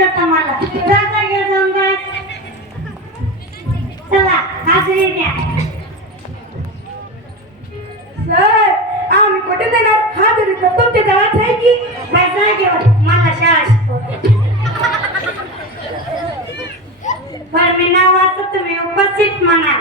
होतं मला जाऊन चला हजरी द्या सर आम्ही कुठे देणार हा जरी तर तुमच्या जवळच आहे की? बसा घेऊन. मला शाळा शिकवते. बरं मी नाव वाचतो तुम्ही उपस्थित म्हणा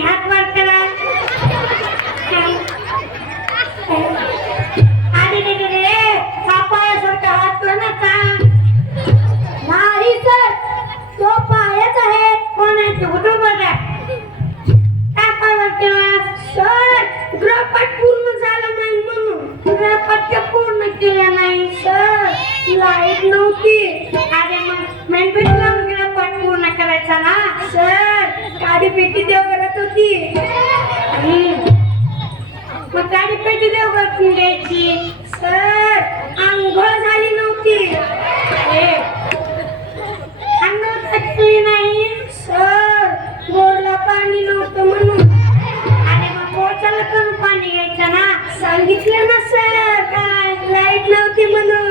पूर्ण त्यांनी हात वर करा आधी रे रे रे हा पायासारखा हात नाही सर तो पायच आहे. कोण आहे ते उठून बघा काय पायावर सर गृहपाठ पूर्ण झालं नाही म्हणून. ग्रहपाठ का पूर्ण केला नाही सर. लाइट नव्हती. अरे मग मेणबत्ती लावून ग्रहपाठ पूर्ण करायचा ना? सर गाडी पेटी देऊ करत होती. मग गाडी पेटी देव घालून द्यायची सर आंघोळ झाली नव्हती. ए, अंगावर नाही. सर बोरला पाणी नव्हतं म्हणून. अरे मग पोचायला करून पाणी घ्यायचं ना? सांगितलं ना सर काय? लाइट नव्हती म्हणून.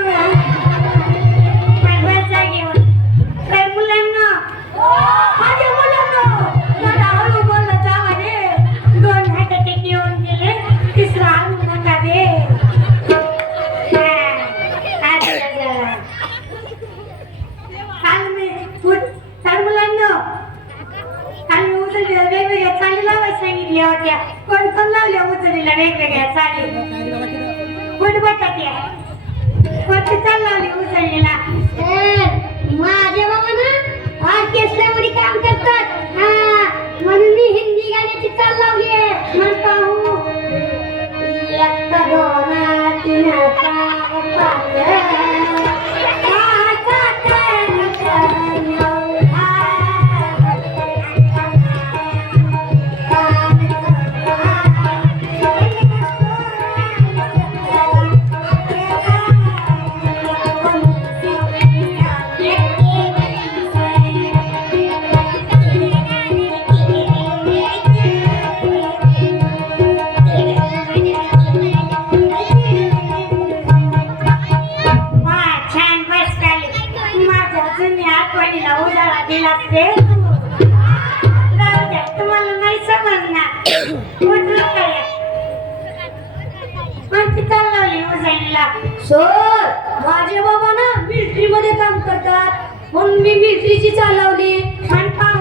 सर! माझे बाबा ना मिलिटरी मध्ये काम करतात. म्हणून मी मिलिटरीची चालवली. आणि पाहू.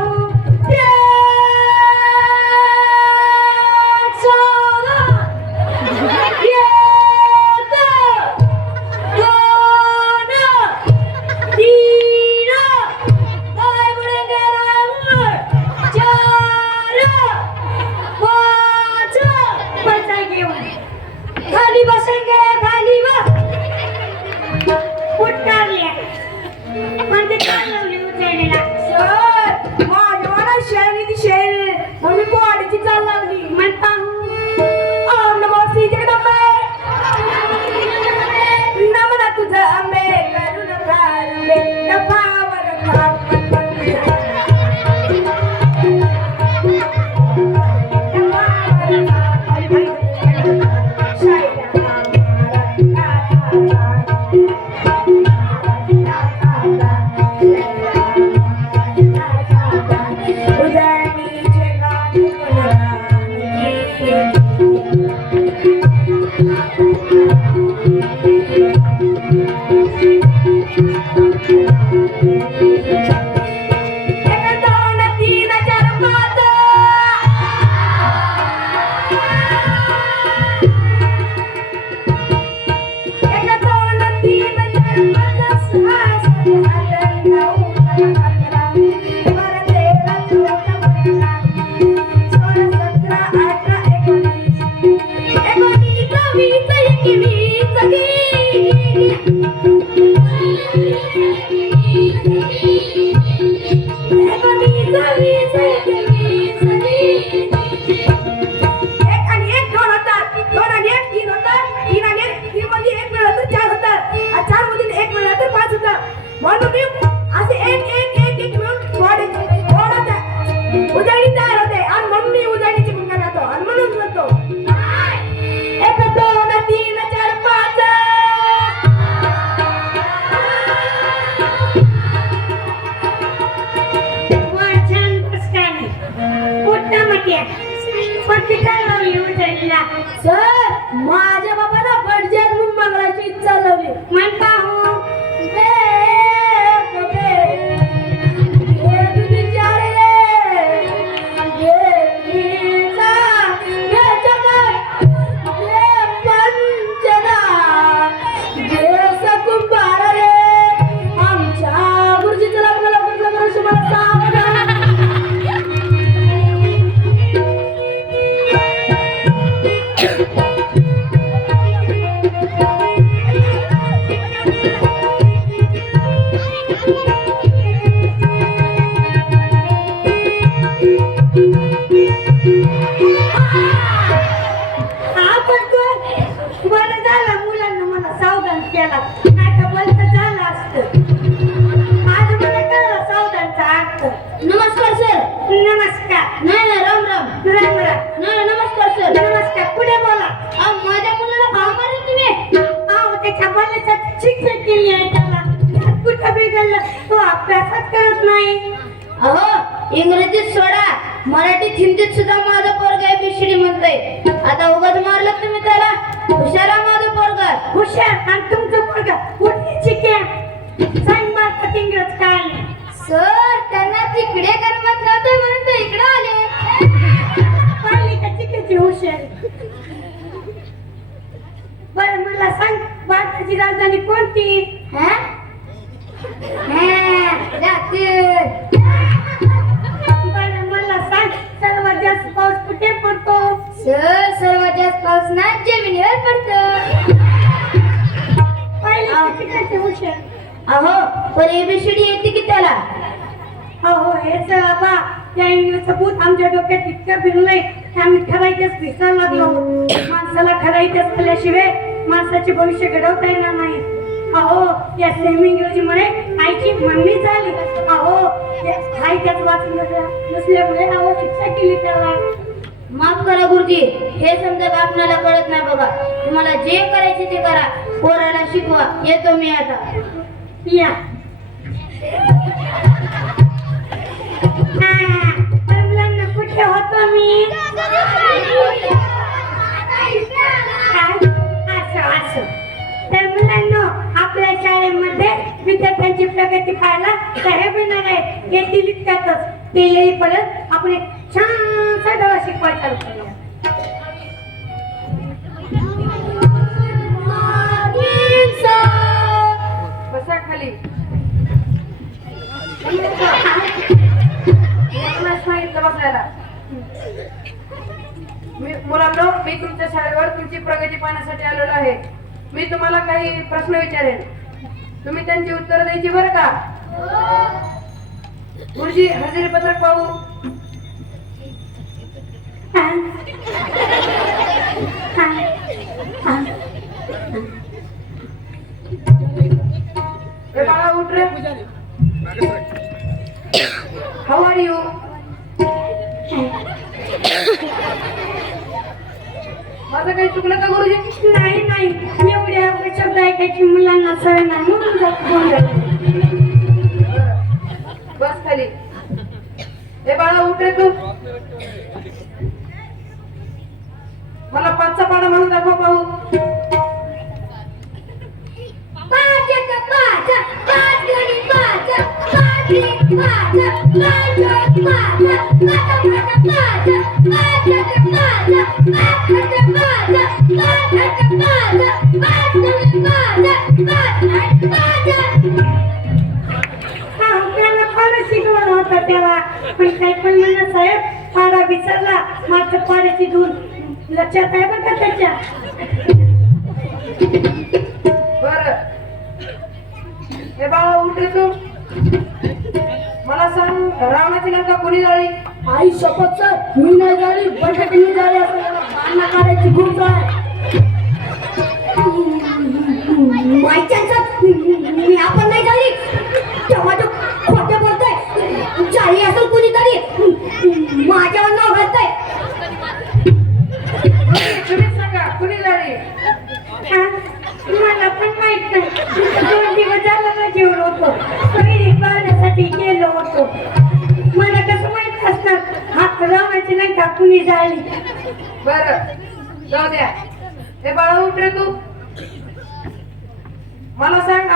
खाली बसेंगे Thank you. पण पत्रिका लावली हो उजळणीला सर माझ्या बाबाला बडजर मंगळाची इच्छा लावली. म्हणता हो. हुशार. आणि तुमचं मुलगा अहो पण एबीसीडी येते की त्याला? अहो हे बाबा त्या इंग्लिशचं भूत आमच्या डोक्यात इतकं फिरलंय की आम्ही ठरायचंच दिसायला लागलो. माणसाला ठरायचं असल्याशिवाय माणसाचे भविष्य घडवता येणार नाही. अहो या सेमी इंग्रजीमुळे आईची मम्मी झाली. अहो आई त्याच वाचून नसल्यामुळे अहो शिक्षा केली त्याला. माफ करा गुरुजी हे समजा आपणाला कळत नाही बघा. तुम्हाला जे करायचे ते करा. पोराला शिकवा. येतो मी आता. या हा, मुलांना कुठे होतो मी असं असं तर मुलांना आपल्या शाळेमध्ये विद्यार्थ्यांची प्रगती पाहायला साहेब मिळणार आहेत येतील इतक्यातच ते येईपर्यंत आपण एक छानसा डोळा शिकवायचा मुलांनो मी तुमच्या शाळेवर तुमची प्रगती पाहण्यासाठी आलेलो आहे. मी तुम्हाला काही प्रश्न विचारेन. तुम्ही त्यांची उत्तर द्यायची बरं का? गुरुजी हजेरी पत्रक पाहू. चुकलं का गुरुजी? नाही नाही. एवढ्या शब्द ऐकायची मुलांना सवय नाही. म्हणून जात गोंधळ. बस खाली. हे बाळा उठे तू. मला पाचचा पाडा म्हणून दाखव पाहू तेव्हा. पण काही पण म्हणलं साहेब. फाडा विसरला. मात्र पाड्याची धून लक्षात आहे बघा त्याच्या. बर. हे बाळा उठ तू. मला सांग रावणाची लंका कोणी जाळली आई शपथ सर मी नाही झाली बटाट्याने झाली असं मला भांडणं काढायची गुण आहे.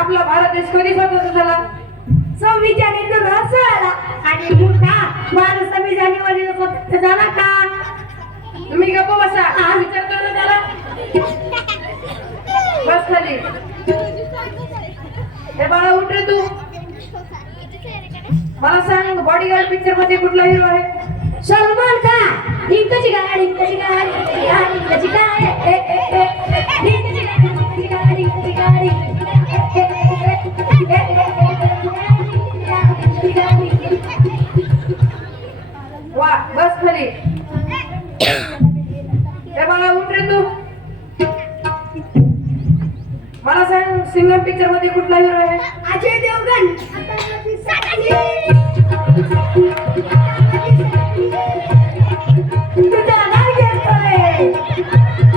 आपला भारत देश कधी स्वतंत्र झाला? सव्वीस जानेवारी असं आला. आणि मोठा बारा सव्वीस जानेवारीला स्वतंत्र झाला का? तुम्ही गप्प बसा. हा विचार करू त्याला. बस खाली. हे बाळा उठ रे तू. मला सांग बॉडीगार्ड पिक्चरमध्ये कुठला हिरो आहे? सलमान खान. इंकची गाडी इंकची गाडी इंकची गाडी इंकची गाडी you.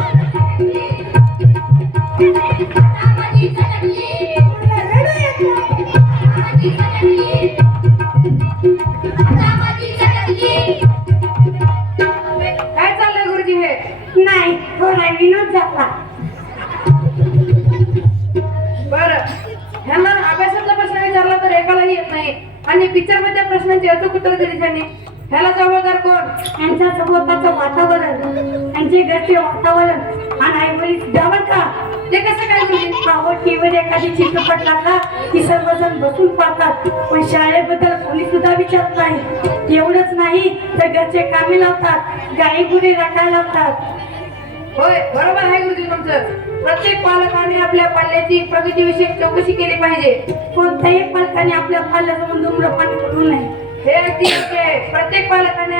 सभोवताचं वातावरण यांचे घरचे वातावरण आणि आई वडील द्यावर का? ते कसं काय गुरुजी आवड टीव्हीवर एखादी चित्रपट लागला की सर्वजण बसून पाहतात. पण शाळेबद्दल कोणी सुद्धा विचारत नाही. एवढंच नाही तर घरचे कामे लावतात गाई गुरे राखायला लावतात. होय बरोबर आहे गुरुजी तुमचं. प्रत्येक पालकाने आपल्या पाल्याची प्रगतीविषयी चौकशी केली पाहिजे. कोणत्याही पालकाने आपल्या पाल्यासमोर धूम्रपान करू नये. हे अगदी प्रत्येक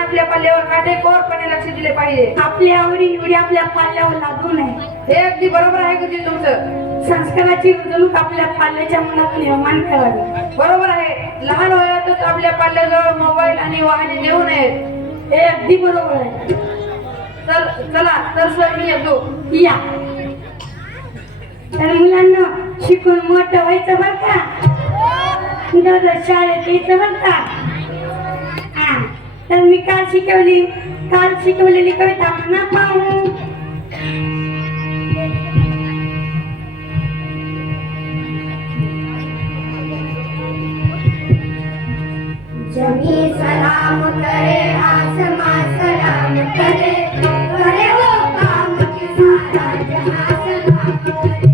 आपल्या पाल्यावर काटेकोरपणे लक्ष दिले पाहिजे. आपल्या आवडी निवडी आपल्या पाल्यावर लादू नये. हे अगदी बरोबर आहे गुरुजी तुमचं. संस्काराची रुजवणूक आपल्या पाल्याच्या मनात निर्माण करावी. बरोबर आहे. लहान वयातच आपल्या पाल्याजवळ मोबाईल आणि वाहने देऊ नयेत. हे अगदी बरोबर आहे. चल चला तर सर मी येतो. या. तर मुलांना शिकून मोठं व्हायचं बरं का? दररोज शाळेत यायचं बरं का? हा तर मी काल शिकवली काल शिकवलेली कविता म्हणा पाहू. जमी सलाम करे आसमा सलाम करे करे वो काम के सारा जहां सलाम करे।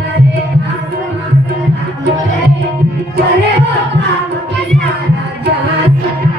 करे आसमां काम के सारा Thank you.